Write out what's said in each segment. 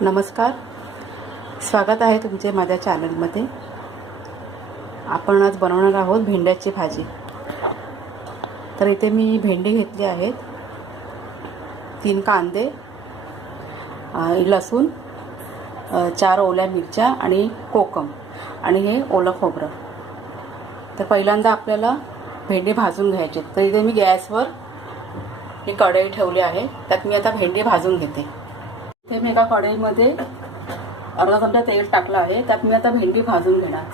नमस्कार, स्वागत आहे तुमचे माझ्या चॅनलमध्ये. आपण आज बनवणार आहोत भेंड्याची भाजी. तर इथे मी भेंडी घेतली आहेत, 3 कांदे, लसूण, 4 ओल्या मिरच्या आणि कोकम आणि हे ओलं खोबरं. तर पहिल्यांदा आपल्याला भेंडी भाजून घ्यायची. तर इथे मी गॅसवर ही कढई ठेवली आहे, त्यात मी आता भेंडी भाजून घेते. इथे मी एका कढईमध्ये अर्धा चमचा तेल टाकलं आहे, त्यात मी आता भेंडी भाजून घेणार.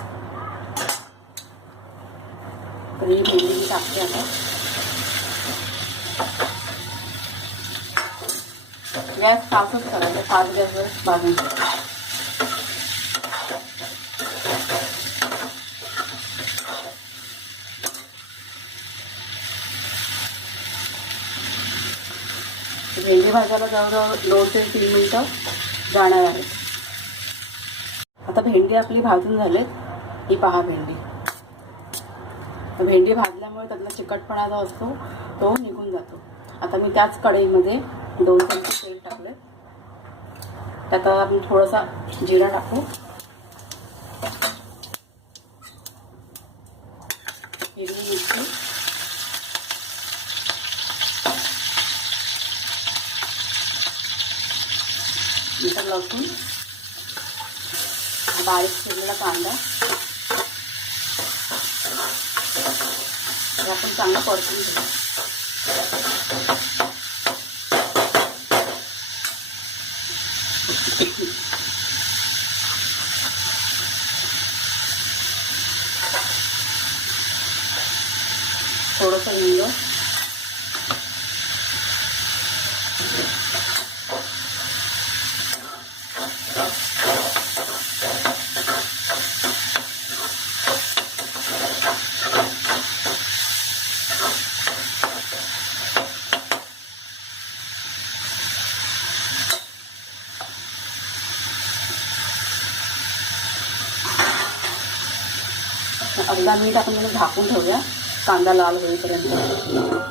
तर ही भेंडी मी टाकते आता. गॅस फास्टच करायचा, फास्ट गॅसवर भाजून घ्यायचं. भेंडी भाजायला जवळजवळ 2 ते 3 मिनिटं जाणार आहेत. आता भेंडी आपली भाजून झालेत. ही पहा भेंडी. भेंडी भाजल्यामुळे त्यातला चिकटपणा जो असतो तो निघून जातो. आता मी त्याच कढईमध्ये 2 चमचे तेल टाकले. त्यात आपण थोडासा जिरा टाकू, हिरवी मिरची, नंतर लसूण, बारीक चिरलेला कांदा. हे आपण चांगलं परतून घेऊ. थोडंसं हिंग, अर्धा मिनिट आपण त्याला झाकून ठेवूया, कांदा लाल होईपर्यंत.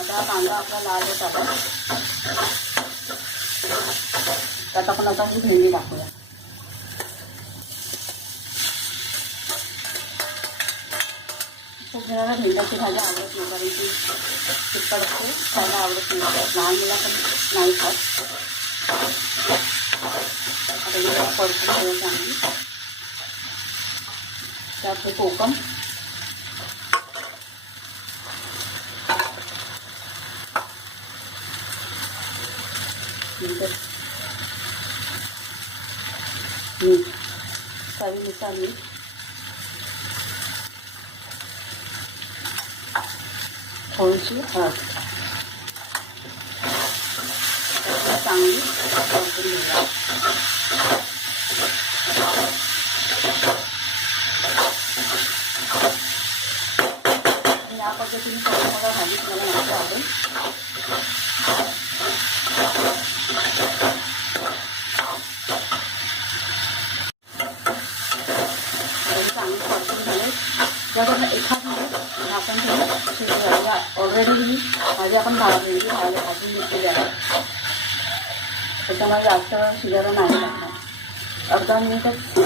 आता कांदा आपला लाल होत आहे. त्यात आपण आता ही भेंडी टाकूया. खूप जणांना भेंड्याची भाजी आवडत नाही, कारण ती तिखट असते, खायला आवडत नाही. लहान मुलं पण नाही खात. आता मी परतून ठेवायचं आहे. त्यात कोकम, मीठ, चवीनुसार मीठ, थोडीशी हळद. चांगली परतून घेऊया. या पद्धतीने करून मला भाजी तुम्हाला माहिती आहे. चांगली परतून झाले. त्याकडनं एखाद मिनिट आपण थोडी शिजवायला. ऑलरेडी ही भाजी आपण भाजून घेतलेली आहे, त्याच्यामुळे जास्त शिजायला नाही लागणार. अर्धा मिनिटच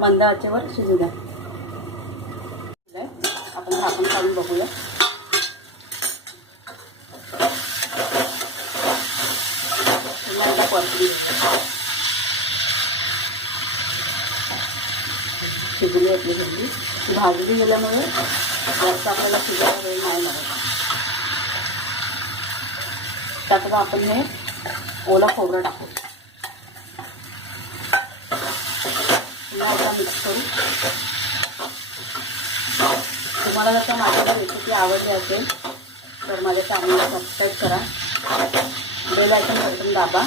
मंद आचेवर शिजू द्या. आपण झाकण काढून बघूया. परतून शिजली आपली भेंडी. ती भाजली गेल्यामुळे जास्त आपल्याला शिजायला वेळ नाही लागत. त्यात आपण हे ओला खोबरं टाकू. पुन्हा एकदा मिक्स करू. तुम्हाला जर माझी रेसिपी आवडली असेल तर माझ्या चॅनलला सबस्क्राईब करा, बेल आयकॉन बटन दाबा,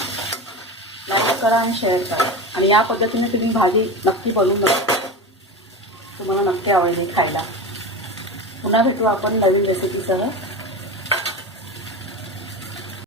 लाईक करा आणि शेअर करा. आणि या पद्धतीने तुम्ही भाजी नक्की बनवून बघा, तुम्हाला नक्की आवडेल खायला. पुन्हा भेटू आपण नवीन रेसिपीसह.